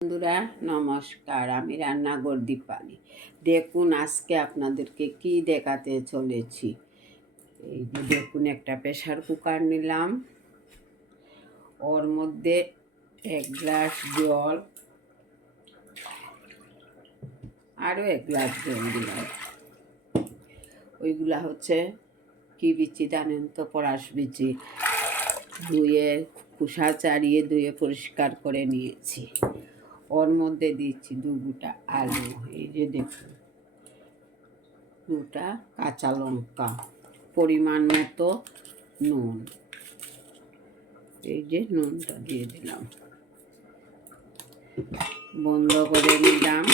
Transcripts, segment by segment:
বন্ধুরা নমস্কার, আমি রান্নাঘর দীপালি। দেখুন আজকে আপনাদেরকে কি দেখাতে চলেছি। এই যে দেখুন, একটা প্রেসার কুকার নিলাম, ওর মধ্যে 1 গ্লাস জল, আরও 1 গ্লাস জল দিলাম। ওইগুলা হচ্ছে কি বিচি জানেন তো? পরাশ বিচি। ধুয়ে খোসা ছাড়িয়ে ধুয়ে পরিষ্কার করে নিয়েছি। ওর মধ্যে দিচ্ছি 2 গোটা আলু, এই যে দেখুন, 2টা কাঁচা লঙ্কা, পরিমাণ মতো নুন, এই যে নুনটা দিয়ে দিলাম, বন্ধ করে নিলাম,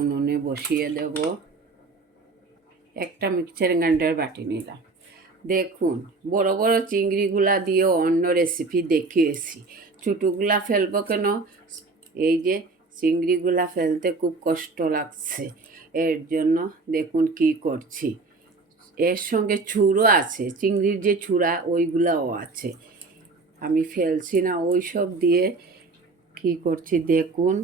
উনুনে বসিয়ে দেব। একটা মিক্সার গ্রাইন্ডার বাটি নিলাম। দেখুন, বড় বড় চিংড়িগুলা দিয়েও অন্য রেসিপি দেখিয়েছি, ছোটোগুলা ফেলবো কেন? এই যে চিংড়িগুলা ফেলতে খুব কষ্ট লাগছে, এর জন্য দেখুন কি করছি। এর সঙ্গে ছুরো আছে, চিংড়ির যে ছুরা ওইগুলাও আছে, আমি ফেলছি না। ওই সব দিয়ে কি করছি দেখুন।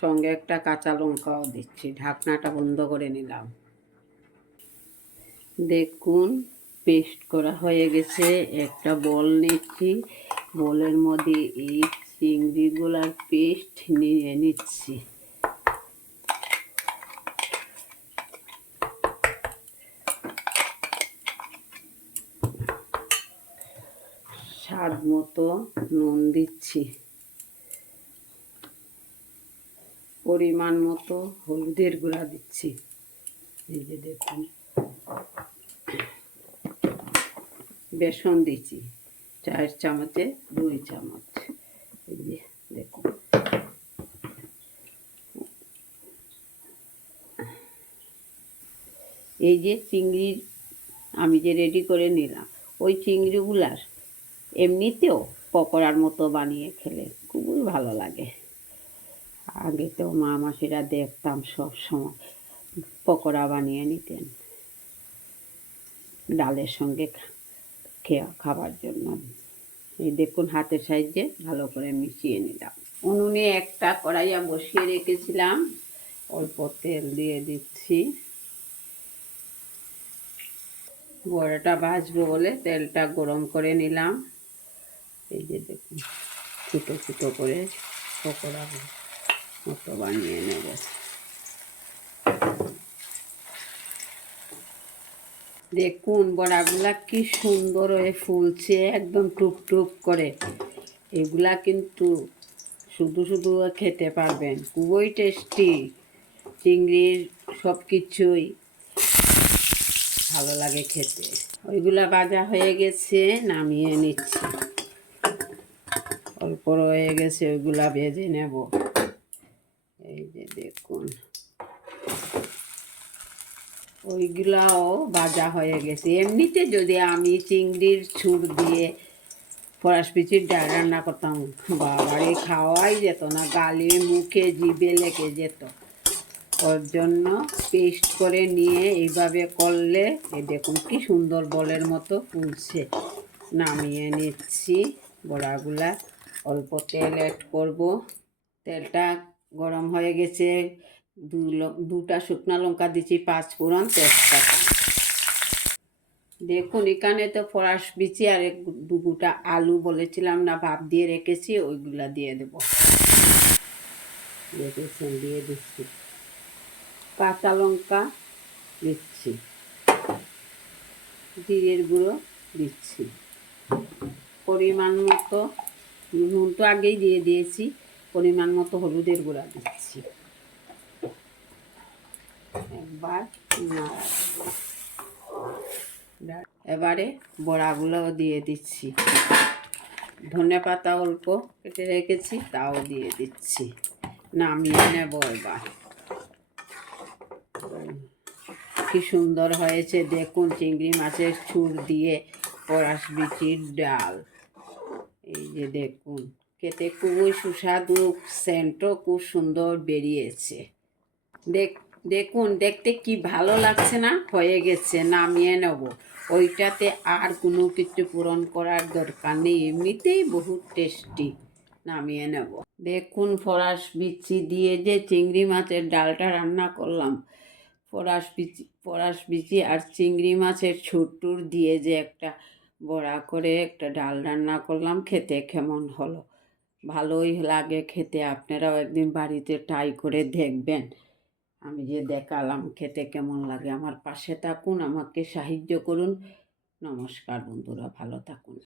সঙ্গে একটা কাঁচা লঙ্কাও দিচ্ছি। ঢাকনাটা বন্ধ করে নিলাম। দেখুন পেস্ট করা হয়ে গেছে। একটা বল নিচ্ছি, বলের মধ্যে এই চিংড়িগুলার পেস্ট নিয়ে নিচ্ছি। স্বাদ মতো নুন দিচ্ছি, পরিমাণ মতো হলুদের গুঁড়া দিচ্ছি। এই যে দেখুন, বেসন দিচ্ছি 4 চামচে 2 চামচ। এই যে দেখুন, এই যে চিংড়ির আমি যে রেডি করে নিলাম, ওই চিংড়িগুলার এমনিতেও পকোড়ার মতো বানিয়ে খেলে খুবই ভালো লাগে। আগে তো মা মাসিরা দেখতাম সব সময় পকোড়া বানিয়ে নিতেন ডালের সঙ্গে খাবার জন্য। এই দেখুন, হাতের সাহায্যে ভালো করে মিশিয়ে নিলাম। উনুনে একটা কড়াইয়া বসিয়ে রেখেছিলাম, অল্প তেল দিয়ে দিচ্ছি। বড়াটা ভাজবো বলে তেলটা গরম করে নিলাম। এই যে দেখুন, ছোটো ছোটো করে পকোড়া মতো বানিয়ে নেব। দেখুন বড়াগুলা কি সুন্দর হয়ে ফুলছে, একদম টুকটুক করে। এগুলা কিন্তু শুধু শুধু খেতে পারবেন, খুবই টেস্টি। চিংড়ির সব কিছুই ভালো লাগে খেতে। ওইগুলা ভাজা হয়ে গেছে, নামিয়ে নিচ্ছি। অল্প রয়ে গেছে, ওইগুলা ভেজে নেব। এই যে দেখুন, ওইগুলাও ভাজা হয়ে গেছে। এমনিতে যদি আমি চিংড়ির ছুর দিয়ে ফরাস পিচির ডাল রান্না করতাম, বাবারে খাওয়াই যেত না, গালে মুখে জিভে লেগে যেত। ওর জন্য পেস্ট করে নিয়ে এইভাবে করলে এই দেখুন কি সুন্দর বলের মতো ফুলছে। নামিয়ে নিচ্ছি বড়াগুলা। অল্প তেল অ্যাড করব। তেলটা গরম হয়ে গেছে, 2টা শুকনো লঙ্কা দিচ্ছি, 5 ফোড়ন, তেজপাতা। দেখুন এখানে তো ফরাস বিচি আর 2 গোটা আলু বলেছিলাম না, ভাপ দিয়ে রেখেছি, ওইগুলা দিয়ে দেবো। দেখেছেন, দিয়ে দিচ্ছি। কাঁচা লঙ্কা দিচ্ছি, জিরের গুঁড়ো দিচ্ছি, পরিমাণ মতো নুন তো আগেই দিয়ে দিয়েছি, পরিমাণ মতো হলুদের গুঁড়া দিচ্ছি। একবার এবারে বড়াগুলোও দিয়ে দিচ্ছি। ধনে পাতা অল্প কেটে রেখেছি, তাও দিয়ে দিচ্ছি। নামিয়ে নেব এবার। কি সুন্দর হয়েছে দেখুন, চিংড়ি মাছের ছুর দিয়ে ফরাস বিচির ডাল। এই যে দেখুন, খেতে খুবই সুস্বাদু, সেন্টও খুব সুন্দর বেরিয়েছে। দেখুন দেখতে কি ভালো লাগছে না? হয়ে গেছে, নামিয়ে নেব। ওইটাতে আর কোনো কিছু পূরণ করার দরকার নেই, এমনিতেই বহুত টেস্টি। নামিয়ে নেব। দেখুন ফরাস বিচি দিয়ে যে চিংড়ি মাছের ডালটা রান্না করলাম, ফরাস বিচি আর চিংড়ি মাছের ছুটুর দিয়ে যে একটা বড়া করে একটা ডাল রান্না করলাম, খেতে কেমন হলো? ভালোই লাগে খেতে। আপনারাও একদিন বাড়িতে ট্রাই করে দেখবেন। আমি যে দেখালাম খেতে কেমন লাগে। আমার পাশে থাকুন, আমাকে সাহায্য করুন। নমস্কার বন্ধুরা, ভালো থাকুন।